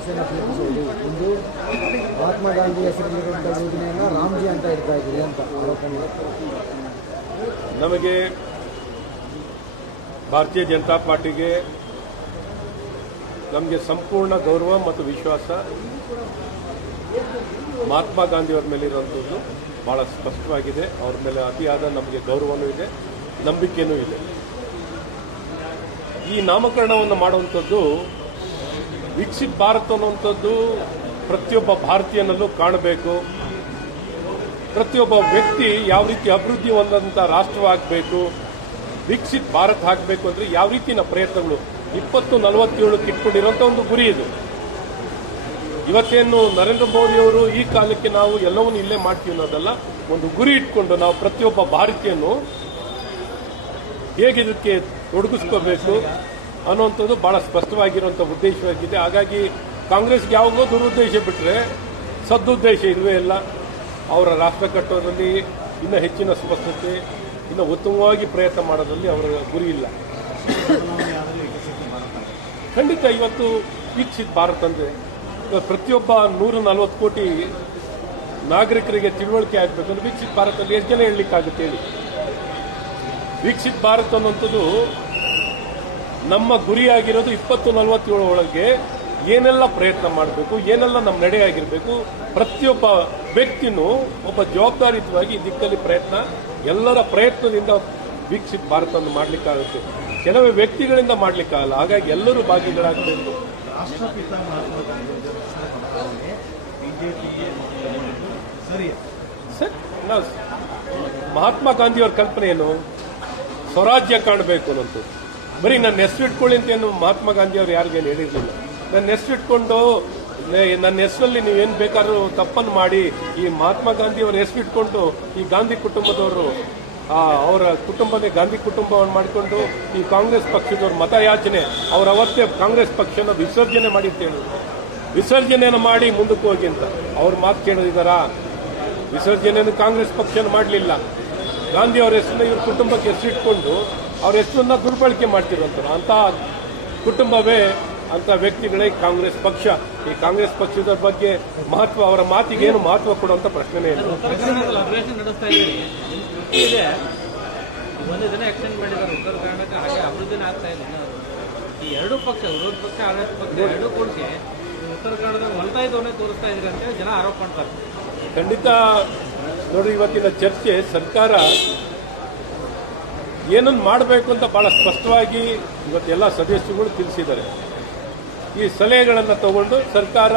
ಶಿವಸೇನಾ ಪ್ರೀತಿಸೋದು ಒಂದು ಮಹಾತ್ಮ ಗಾಂಧಿ ಹೆಸರಿರುವಂಥ ಯೋಜನೆಯನ್ನು ರಾಮ್ಜಿ ಅಂತ ಇಡ್ತಾ ಇದ್ದೀರಿ ಅಂತ ಆರೋಪನೆ. ನಮಗೆ ಭಾರತೀಯ ಜನತಾ ಪಾರ್ಟಿಗೆ ನಮಗೆ ಸಂಪೂರ್ಣ ಗೌರವ ಮತ್ತು ವಿಶ್ವಾಸ ಮಹಾತ್ಮ ಗಾಂಧಿಯವರ ಮೇಲೆ ಇರುವಂಥದ್ದು ಭಾಳ ಸ್ಪಷ್ಟವಾಗಿದೆ. ಅವ್ರ ಮೇಲೆ ಅತಿಯಾದ ನಮಗೆ ಗೌರವನೂ ಇದೆ, ನಂಬಿಕೆಯೂ ಇದೆ. ಈ ನಾಮಕರಣವನ್ನು ಮಾಡುವಂಥದ್ದು ವಿಕಸಿತ ಭಾರತ ಅನ್ನುವಂಥದ್ದು ಪ್ರತಿಯೊಬ್ಬ ಭಾರತೀಯನಲ್ಲೂ ಕಾಣಬೇಕು. ಪ್ರತಿಯೊಬ್ಬ ವ್ಯಕ್ತಿ ಯಾವ ರೀತಿ ಅಭಿವೃದ್ಧಿ ಹೊಂದಂಥ ರಾಷ್ಟ್ರವಾಗಬೇಕು, ವಿಕಸಿತ ಭಾರತ ಆಗಬೇಕು ಅಂದರೆ ಯಾವ ರೀತಿಯ ಪ್ರಯತ್ನಗಳು 2047 ಇಟ್ಕೊಂಡಿರುವಂಥ ಒಂದು ಗುರಿ ಇದು. ಇವತ್ತೇನು ನರೇಂದ್ರ ಮೋದಿಯವರು ಈ ಕಾಲಕ್ಕೆ ನಾವು ಎಲ್ಲವನ್ನೂ ಇಲ್ಲೇ ಮಾಡ್ತೀವಿ ಅನ್ನೋದಲ್ಲ, ಒಂದು ಗುರಿ ಇಟ್ಕೊಂಡು ನಾವು ಪ್ರತಿಯೊಬ್ಬ ಭಾರತೀಯನು ಹೇಗೆ ಇದಕ್ಕೆ ತೊಡಗಿಸ್ಕೋಬೇಕು ಅನ್ನುವಂಥದ್ದು ಬಹಳ ಸ್ಪಷ್ಟವಾಗಿರುವಂಥ ಉದ್ದೇಶವಾಗಿದೆ. ಹಾಗಾಗಿ ಕಾಂಗ್ರೆಸ್ಗೆ ಯಾವಾಗಲೂ ದುರುದ್ದೇಶ ಬಿಟ್ಟರೆ ಸದುದ್ದೇಶ ಇರುವೇ ಇಲ್ಲ. ಅವರ ರಾಷ್ಟ್ರ ಕಟ್ಟೋದ್ರಲ್ಲಿ ಇನ್ನೂ ಹೆಚ್ಚಿನ ಸ್ಪಷ್ಟತೆ, ಇನ್ನೂ ಉತ್ತಮವಾಗಿ ಪ್ರಯತ್ನ ಮಾಡೋದ್ರಲ್ಲಿ ಅವರ ಗುರಿ ಇಲ್ಲ. ಖಂಡಿತ ಇವತ್ತು ವಿಕಸಿತ ಭಾರತ ಅಂದರೆ ಪ್ರತಿಯೊಬ್ಬ 140 ಕೋಟಿ ನಾಗರಿಕರಿಗೆ ತಿಳುವಳಿಕೆ ಆಗಬೇಕಂದ್ರೆ ವಿಕಸಿತ ಭಾರತದಲ್ಲಿ ಎಷ್ಟು ಜನ ಹೇಳಲಿಕ್ಕಾಗುತ್ತೆ ಹೇಳಿ. ವಿಕಸಿತ ಭಾರತ ಅನ್ನುವಂಥದ್ದು ನಮ್ಮ ಗುರಿಯಾಗಿರೋದು 2047 ಒಳಗೆ ಏನೆಲ್ಲ ಪ್ರಯತ್ನ ಮಾಡಬೇಕು, ಏನೆಲ್ಲ ನಮ್ಮ ನಡೆಯಾಗಿರಬೇಕು, ಪ್ರತಿಯೊಬ್ಬ ವ್ಯಕ್ತಿನೂ ಒಬ್ಬ ಜವಾಬ್ದಾರಿಯುತವಾಗಿ ಈ ದಿಕ್ಕಲ್ಲಿ ಪ್ರಯತ್ನ, ಎಲ್ಲರ ಪ್ರಯತ್ನದಿಂದ ವಿಕಸಿತ ಭಾರತವನ್ನು ಮಾಡಲಿಕ್ಕಾಗುತ್ತೆ. ಕೆಲವೇ ವ್ಯಕ್ತಿಗಳಿಂದ ಮಾಡಲಿಕ್ಕಾಗಲ್ಲ. ಹಾಗಾಗಿ ಎಲ್ಲರೂ ಭಾಗಿಗಳಾಗಬೇಕು. ರಾಷ್ಟ್ರಪಿತ ಸರ್, ಮಹಾತ್ಮ ಗಾಂಧಿಯವರ ಕಲ್ಪನೆ ಏನು? ಸ್ವರಾಜ್ಯ ಕಾಣಬೇಕು ಅನ್ನೋದು. ಬರೀ ನನ್ನ ಹೆಸರು ಇಟ್ಕೊಳ್ಳಿ ಅಂತ ಏನು ಮಹಾತ್ಮ ಗಾಂಧಿಯವರು ಯಾರಿಗೇನು ಹೇಳಿರಲಿಲ್ಲ. ನನ್ನ ಹೆಸರು ಇಟ್ಕೊಂಡು ನನ್ನ ಹೆಸರಲ್ಲಿ ನೀವೇನು ಬೇಕಾದ್ರೂ ತಪ್ಪನ್ನು ಮಾಡಿ ಈ ಮಹಾತ್ಮ ಗಾಂಧಿಯವರ ಹೆಸರು ಇಟ್ಕೊಂಡು ಈ ಗಾಂಧಿ ಕುಟುಂಬದವರು ಅವರ ಕುಟುಂಬನೇ ಗಾಂಧಿ ಕುಟುಂಬವನ್ನು ಮಾಡಿಕೊಂಡು ಈ ಕಾಂಗ್ರೆಸ್ ಪಕ್ಷದವ್ರ ಮತಯಾಚನೆ ಅವ್ರು ಅವತ್ತೇ ಕಾಂಗ್ರೆಸ್ ಪಕ್ಷನ ವಿಸರ್ಜನೆ ಮಾಡಿ ಅಂತ ಹೇಳಿ, ವಿಸರ್ಜನೆಯನ್ನು ಮಾಡಿ ಮುಂದಕ್ಕೆ ಹೋಗಿ ಅಂತ ಅವ್ರ ಮಾತು ಕೇಳಿದಾರಾ? ವಿಸರ್ಜನೆಯನ್ನು ಕಾಂಗ್ರೆಸ್ ಪಕ್ಷನ ಮಾಡಲಿಲ್ಲ. ಗಾಂಧಿ ಅವರ ಹೆಸರನ್ನ ಇವ್ರ ಕುಟುಂಬಕ್ಕೆ ಹೆಸರಿಟ್ಕೊಂಡು ಅವ್ರ ಹೆಸರನ್ನ ದುರ್ಬಳಕೆ ಮಾಡ್ತಿರುವಂಥದ್ದು ಅಂತ ಕುಟುಂಬವೇ ಅಂತ ವ್ಯಕ್ತಿಗಳೇ ಕಾಂಗ್ರೆಸ್ ಪಕ್ಷ. ಈ ಕಾಂಗ್ರೆಸ್ ಪಕ್ಷದ ಬಗ್ಗೆ ಮಹತ್ವ, ಅವರ ಮಾತಿಗೆ ಏನು ಮಹತ್ವ ಕೊಡುವಂತ ಪ್ರಶ್ನೆನೇ ಇಲ್ಲ. ಒಂದು ದಿನ ಎಕ್ಸ್ಟೆಂಡ್ ಮಾಡಿದ್ದಾರೆ ಉತ್ತರ ಕರ್ನಾಟಕ, ಹಾಗೆ ಅಭಿವೃದ್ಧಿನೇ ಆಗ್ತಾ ಇಲ್ಲ. ಈ ಎರಡೂ ಪಕ್ಷ, ವಿರೋಧ ಪಕ್ಷ ಆಡಳಿತ ಪಕ್ಷ ಎರಡೂ ಕೂಡಿಸಿ ಉತ್ತರ ಕನ್ನಡದಲ್ಲಿ ಹೊಲ್ತಾ ಇದ್ದವನ್ನೇ ತೋರಿಸ್ತಾ ಇದ್ರೆ ಅಂತ ಜನ ಆರೋಪ ಮಾಡ್ತಾರೆ. ಖಂಡಿತ ನೋಡ್ರಿ, ಇವತ್ತಿನ ಚರ್ಚೆ ಸರ್ಕಾರ ಏನನ್ನು ಮಾಡಬೇಕು ಅಂತ ಬಹಳ ಸ್ಪಷ್ಟವಾಗಿ ಇವತ್ತೆಲ್ಲ ಸದಸ್ಯರುಗಳು ತಿಳಿಸಿದ್ದಾರೆ. ಈ ಸಲಹೆಗಳನ್ನು ತಗೊಂಡು ಸರ್ಕಾರ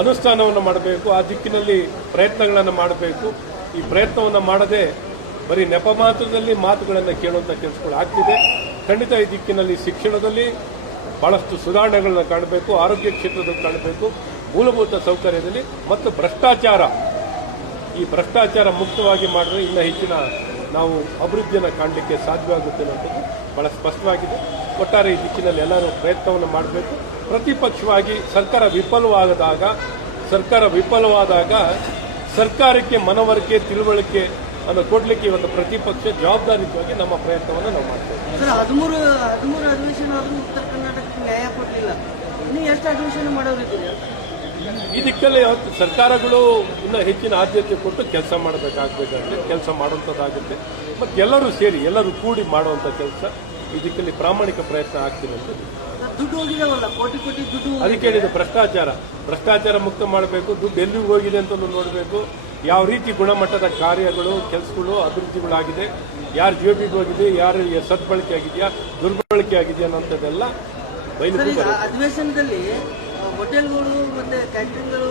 ಅನುಷ್ಠಾನವನ್ನು ಮಾಡಬೇಕು, ಆ ದಿಕ್ಕಿನಲ್ಲಿ ಪ್ರಯತ್ನಗಳನ್ನು ಮಾಡಬೇಕು. ಈ ಪ್ರಯತ್ನವನ್ನು ಮಾಡದೆ ಬರೀ ನೆಪ ಮಾತ್ರದಲ್ಲಿ ಮಾತುಗಳನ್ನು ಕೇಳುವಂಥ ಕೆಲಸಗಳು ಆಗ್ತಿದೆ. ಖಂಡಿತ ಈ ದಿಕ್ಕಿನಲ್ಲಿ ಶಿಕ್ಷಣದಲ್ಲಿ ಬಹಳಷ್ಟು ಸುಧಾರಣೆಗಳನ್ನ ಕಾಣಬೇಕು, ಆರೋಗ್ಯ ಕ್ಷೇತ್ರದಲ್ಲಿ ಕಾಣಬೇಕು, ಮೂಲಭೂತ ಸೌಕರ್ಯದಲ್ಲಿ ಮತ್ತು ಭ್ರಷ್ಟಾಚಾರ, ಈ ಭ್ರಷ್ಟಾಚಾರ ಮುಕ್ತವಾಗಿ ಮಾಡಿದ್ರೆ ಇನ್ನೂ ಹೆಚ್ಚಿನ ನಾವು ಅಭಿವೃದ್ಧಿಯನ್ನು ಕಾಣಲಿಕ್ಕೆ ಸಾಧ್ಯವಾಗುತ್ತೆ ಅನ್ನೋದು ಬಹಳ ಸ್ಪಷ್ಟವಾಗಿದೆ. ಒಟ್ಟಾರೆ ಈ ದಿಕ್ಕಿನಲ್ಲಿ ಎಲ್ಲರೂ ಪ್ರಯತ್ನವನ್ನು ಮಾಡಬೇಕು. ಪ್ರತಿಪಕ್ಷವಾಗಿ ಸರ್ಕಾರ ವಿಫಲವಾದಾಗ ಸರ್ಕಾರಕ್ಕೆ ಮನವರಿಕೆ, ತಿಳುವಳಿಕೆ ಅನ್ನು ಕೊಡಲಿಕ್ಕೆ ಇವತ್ತು ಪ್ರತಿಪಕ್ಷ ಜವಾಬ್ದಾರಿಯುತವಾಗಿ ನಮ್ಮ ಪ್ರಯತ್ನವನ್ನು ನಾವು ಮಾಡ್ತೇವೆ. 13 ಅಧಿವೇಶನ ಆದರೂ ಉತ್ತರ ಕರ್ನಾಟಕಕ್ಕೆ ನ್ಯಾಯ ಕೊಡಲಿಲ್ಲ. ಇನ್ನು ಎಷ್ಟು ಅಧಿವೇಶನ ಮಾಡೋರಿದ್ದೀರಿ? ಈ ದಿಕ್ಕಲ್ಲಿ ಸರ್ಕಾರಗಳು ಇನ್ನೂ ಹೆಚ್ಚಿನ ಆದ್ಯತೆ ಕೊಟ್ಟು ಕೆಲಸ ಮಾಡಬೇಕಾಗಬೇಕಾಗುತ್ತೆ, ಕೆಲಸ ಮಾಡುವಂಥದ್ದಾಗುತ್ತೆ. ಮತ್ತು ಎಲ್ಲರೂ ಸೇರಿ ಎಲ್ಲರೂ ಕೂಡಿ ಮಾಡುವಂಥ ಕೆಲಸ ಈ ದಿಕ್ಕಲ್ಲಿ ಪ್ರಾಮಾಣಿಕ ಪ್ರಯತ್ನ ಆಗ್ತಿದೆ ಅಂತ. ದುಡ್ಡು ಹೋಗಿದಾವಲ್ಲ, ಕೋಟಿ ದುಡ್ಡು. ಅದಕ್ಕೆ ಹೇಳಿದ ಭ್ರಷ್ಟಾಚಾರ ಮುಕ್ತ ಮಾಡಬೇಕು. ದುಡ್ಡು ಎಲ್ಲಿಗೆ ಹೋಗಿದೆ ಅಂತ ನೋಡಬೇಕು. ಯಾವ ರೀತಿ ಗುಣಮಟ್ಟದ ಕಾರ್ಯಗಳು, ಕೆಲಸಗಳು, ಅಭಿವೃದ್ಧಿಗಳಾಗಿದೆ, ಯಾರ ಜೇಬಿಗೆ ಹೋಗಿದೆ, ಯಾರು ಸದ್ಬಳಕೆ ಆಗಿದೆಯಾ, ದುರ್ಬಳಕೆ ಆಗಿದೆಯಾ ಅನ್ನೋಂಥದ್ದೆಲ್ಲ ಬಯಲು. ಅಧಿವೇಶನದಲ್ಲಿ ಹೋಟೆಲ್ಗಳು ಮತ್ತೆ ಕ್ಯಾಂಟೀನ್ಗಳು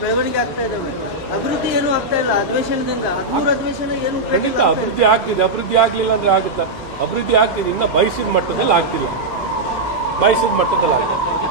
ಬೆಳವಣಿಗೆ ಆಗ್ತಾ ಇದಾವೆ, ಅಭಿವೃದ್ಧಿ ಏನೂ ಆಗ್ತಾ ಇಲ್ಲ ಅಧಿವೇಶನದಿಂದ. 13 ಅಧಿವೇಶನ ಏನು ಖಂಡಿತ ಅಭಿವೃದ್ಧಿ ಆಗ್ತಿದೆ. ಅಭಿವೃದ್ಧಿ ಆಗ್ಲಿಲ್ಲ ಅಂದ್ರೆ ಆಗುತ್ತಾ? ಅಭಿವೃದ್ಧಿ ಆಗ್ತಿದೆ, ಇನ್ನ ಬಯಸಿದ ಮಟ್ಟದಲ್ಲಿ ಆಗ್ತಿಲ್ಲ, ಬಯಸಿದ ಮಟ್ಟದಲ್ಲಿ ಆಗ್ತದೆ.